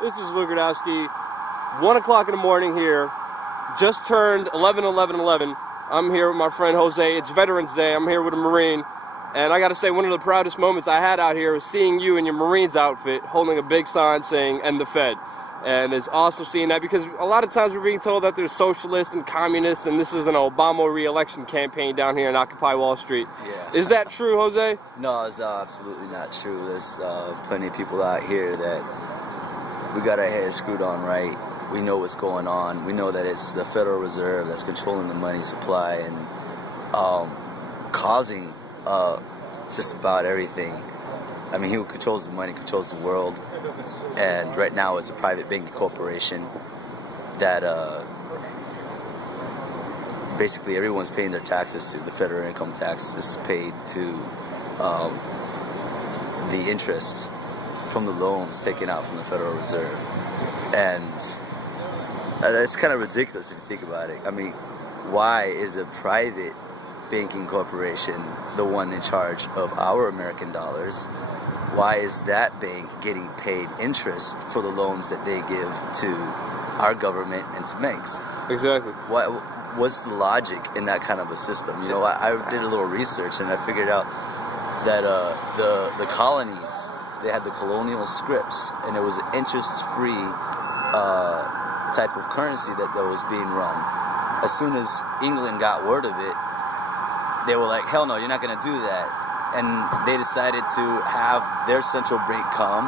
This is Luke Gradowski. 1 o'clock in the morning here. Just turned 11:11. I'm here with my friend Jose. It's Veterans Day. I'm here with a Marine. And I got to say, one of the proudest moments I had out here was seeing you in your Marine's outfit holding a big sign saying, "End the Fed." And it's awesome seeing that, because a lot of times we're being told that there's socialists and communists, and this is an Obama re-election campaign down here in Occupy Wall Street. Yeah. Is that true, Jose? No, it's absolutely not true. There's plenty of people out here that we got our heads screwed on right. We know what's going on. We know that it's the Federal Reserve that's controlling the money supply and causing just about everything. I mean, who controls the money controls the world. And right now it's a private banking corporation that basically everyone's paying their taxes to. The federal income tax is paid to the interest from the loans taken out from the Federal Reserve. And it's kind of ridiculous if you think about it. I mean, why is a private banking corporation the one in charge of our American dollars? Why is that bank getting paid interest for the loans that they give to our government and to banks? Exactly. What's the logic in that kind of a system? You know, I did a little research and I figured out that the colonies, they had the colonial scripts, and it was an interest-free type of currency that was being run. As soon as England got word of it, they were like, hell no, you're not going to do that. And they decided to have their central bank come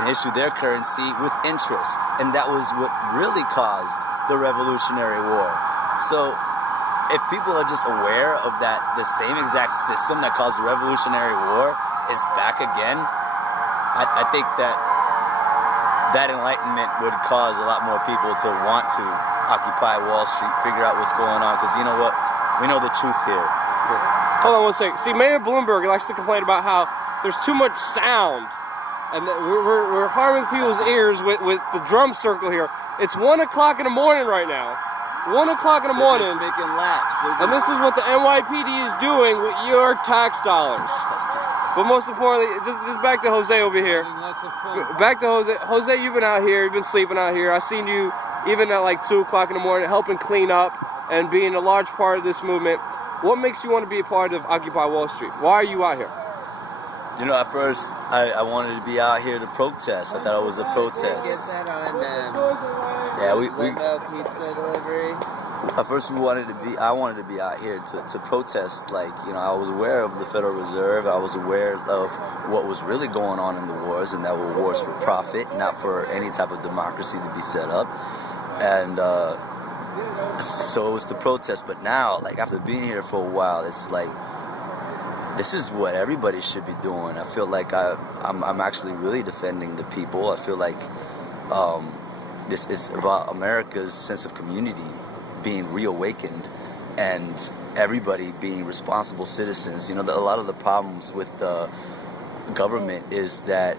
and issue their currency with interest. And that was what really caused the Revolutionary War. So if people are just aware of that, the same exact system that caused the Revolutionary War is back again, I think that enlightenment would cause a lot more people to want to occupy Wall Street, figure out what's going on, because you know what? We know the truth here. Hold on one second. See, Mayor Bloomberg likes to complain about how there's too much sound, and that we're harming people's ears with the drum circle here. It's 1 o'clock in the morning right now. 1 o'clock in the morning. They're just making laps. And this is what the NYPD is doing with your tax dollars. But most importantly, just back to Jose over here. Back to Jose. Jose, you've been out here. You've been sleeping out here. I seen you even at like 2 o'clock in the morning helping clean up and being a large part of this movement. What makes you want to be a part of Occupy Wall Street? Why are you out here? You know, at first, I wanted to be out here to protest. I thought it was a protest. Get that on Yeah, we pizza delivery. At first, I wanted to be out here to protest. Like, you know, I was aware of the Federal Reserve. I was aware of what was really going on in the wars, and that were wars for profit, not for any type of democracy to be set up. And so it was the protest. But now, like, after being here for a while, it's like, this is what everybody should be doing. I feel like I'm actually really defending the people. I feel like this is about America's sense of community being reawakened and everybody being responsible citizens. You know, a lot of the problems with government is that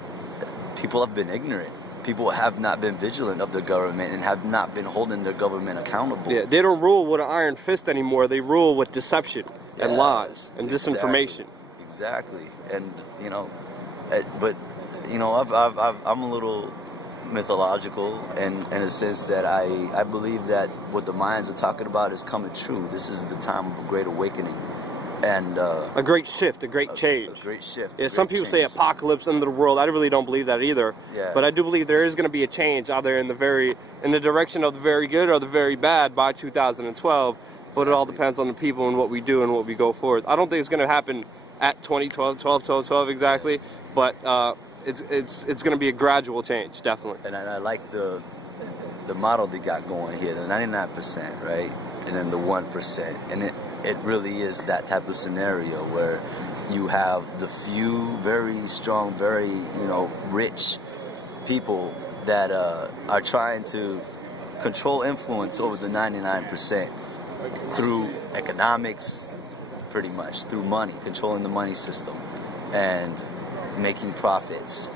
people have been ignorant. People have not been vigilant of the government and have not been holding their government accountable. Yeah, they don't rule with an iron fist anymore. They rule with deception and lies and disinformation. Exactly. And you know, but you know, I'm a little mythological in a sense that I believe that what the Mayans are talking about is coming true. This is the time of a great awakening. And a great shift, a great change. A great shift. Yeah, some people say apocalypse into the world. I really don't believe that either. Yeah. But I do believe there is going to be a change either in the direction of the very good or the very bad by 2012. Exactly. But it all depends on the people and what we do and what we go forward. I don't think it's going to happen at 2012, 12 exactly. But it's going to be a gradual change, definitely. And I like the model they got going here, the 99%, right? And then the 1%. And it really is that type of scenario where you have the few very strong, very, you know, rich people that are trying to control influence over the 99% through economics, pretty much, through money, controlling the money system and making profits.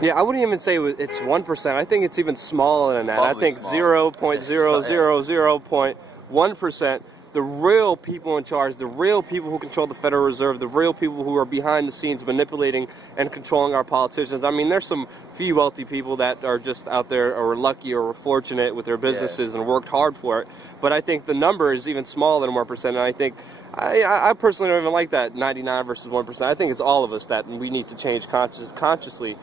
Yeah, I wouldn't even say it's 1%. I think it's even smaller than that. Probably I think 0.000.1%. the real people in charge, the real people who control the Federal Reserve, the real people who are behind the scenes manipulating and controlling our politicians. I mean, there's some few wealthy people that are just out there or lucky or fortunate with their businesses and worked hard for it. But I think the number is even smaller than 1%. And I think, I personally don't even like that 99 versus 1%. I think it's all of us that we need to change consciously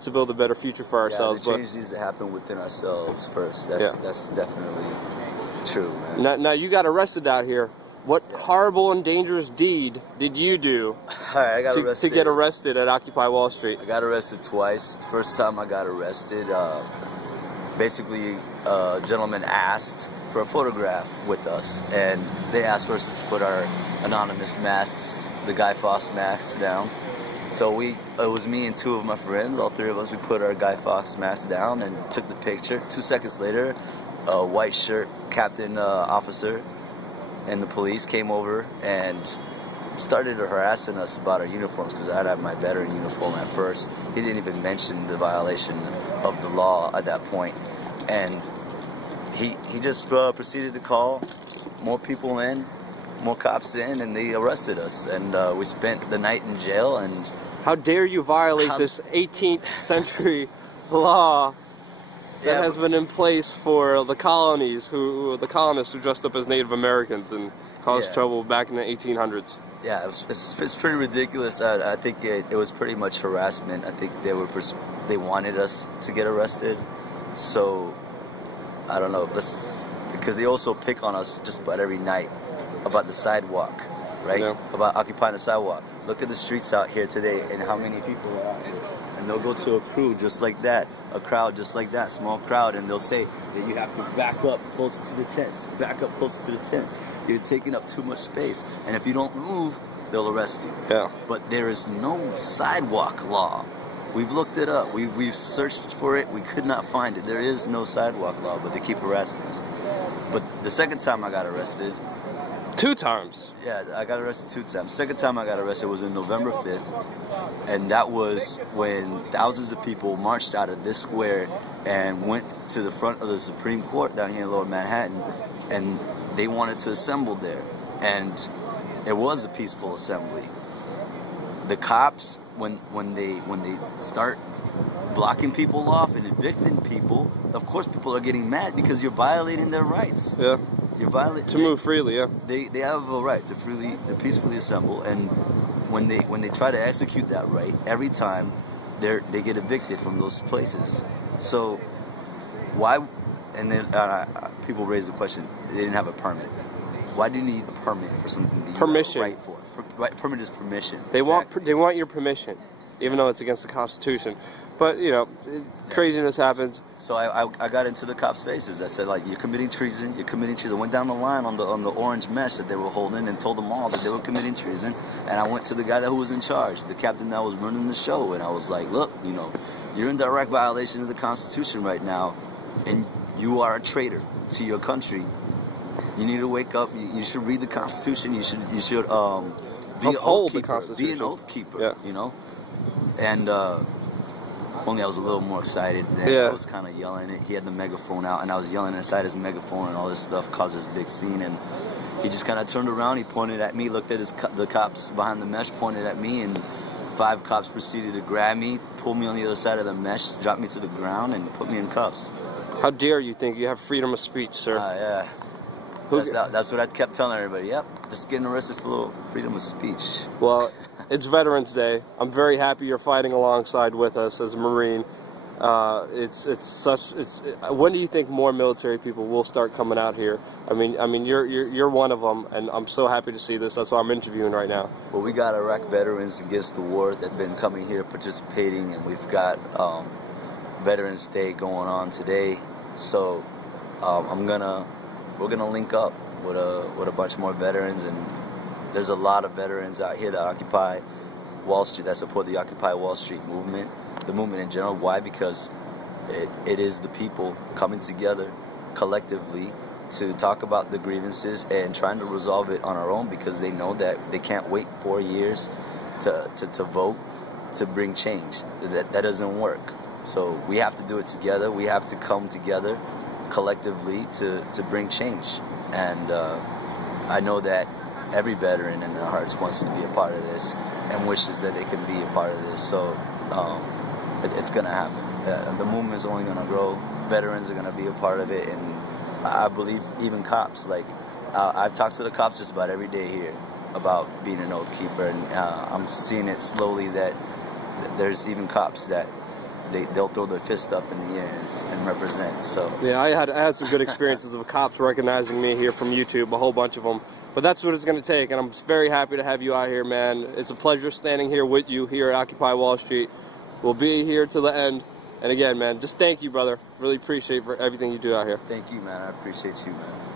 to build a better future for ourselves. The change needs to happen within ourselves first. That's definitely true, man. Now you got arrested out here. What horrible and dangerous deed did you do I got arrested. to get arrested at Occupy Wall Street? I got arrested twice. The first time I got arrested, basically a gentleman asked for a photograph with us, and they asked for us to put our anonymous masks, the Guy Fawkes masks, down. So it was me and two of my friends, all three of us, we put our Guy Fawkes masks down and took the picture. 2 seconds later, a white shirt captain officer and the police came over and started harassing us about our uniforms, because I had my veteran uniform at first. He didn't even mention the violation of the law at that point. And he just proceeded to call more people in, more cops in, and they arrested us. And we spent the night in jail. And how dare you violate this 18th century law that has been in place for the colonies, the colonists who dressed up as Native Americans and caused trouble back in the 1800s. Yeah, it's pretty ridiculous. I think it was pretty much harassment. I think they wanted us to get arrested. So I don't know, because they also pick on us just about every night about the sidewalk, right? Yeah. About occupying the sidewalk. Look at the streets out here today and how many people are out here. And they'll go to a crew just like that, a crowd just like that, small crowd, and they'll say that you have to back up closer to the tents, back up closer to the tents. You're taking up too much space, and if you don't move, they'll arrest you. Yeah. But there is no sidewalk law. We've looked it up. We've searched for it. We could not find it. There is no sidewalk law, but they keep harassing us. But the second time I got arrested... 2 times? Yeah, I got arrested 2 times. Second time I got arrested was in November 5th. And that was when thousands of people marched out of this square and went to the front of the Supreme Court down here in Lower Manhattan. And they wanted to assemble there. And it was a peaceful assembly. The cops, when they start blocking people off and evicting people, of course people are getting mad because you're violating their rights. Yeah. You're violating to move freely. Yeah. They have a right to peacefully assemble, and when they try to execute that right, every time they get evicted from those places. So why? And then people raise the question: they didn't have a permit. Why do you need a permit for something that you have a right for? Permit is permission. They want your permission, even though it's against the Constitution. But you know, craziness happens. So I got into the cops' faces. I said, like, you're committing treason. You're committing treason. I went down the line on the orange mesh that they were holding and told them all that they were committing treason. And I went to the guy who was in charge, the captain that was running the show, and I was like, look, you know, you're in direct violation of the Constitution right now, and you are a traitor to your country. You need to wake up. You should read the Constitution. You should be an oath keeper. Be an oath keeper. You know. And only I was a little more excited. Then I was kind of yelling it. He had the megaphone out, and I was yelling inside his megaphone, and all this stuff caused this big scene. And he just kind of turned around. He pointed at me, looked at the cops behind the mesh, pointed at me, and 5 cops proceeded to grab me, pull me on the other side of the mesh, drop me to the ground, and put me in cuffs. How dare you think you have freedom of speech, sir? Yeah. That's what I kept telling everybody. Yep, just getting arrested for a little freedom of speech. Well, it's Veterans Day. I'm very happy you're fighting alongside with us as a Marine. When do you think more military people will start coming out here? I mean, you're one of them, and I'm so happy to see this. That's why I'm interviewing right now. Well, we got Iraq veterans against the war that've been coming here participating, and we've got Veterans Day going on today. So we're gonna link up with a bunch more veterans, and there's a lot of veterans out here that occupy Wall Street, that support the Occupy Wall Street movement, the movement in general. Why? Because it is the people coming together collectively to talk about the grievances and trying to resolve it on our own, because they know that they can't wait 4 years to vote to bring change. That doesn't work. So we have to do it together. We have to come together collectively to bring change. And I know that every veteran in their hearts wants to be a part of this and wishes that they can be a part of this. So it's going to happen. The movement is only going to grow. Veterans are going to be a part of it, and I believe even cops. Like I've talked to the cops just about every day here about being an oath keeper, and I'm seeing it slowly that there's even cops that they'll throw their fist up in the air and represent. So yeah, I had some good experiences of cops recognizing me here from YouTube, a whole bunch of them. But that's what it's going to take, and I'm very happy to have you out here, man. It's a pleasure standing here with you here at Occupy Wall Street. We'll be here till the end. And again, man, just thank you, brother. Really appreciate for everything you do out here. Thank you, man. I appreciate you, man.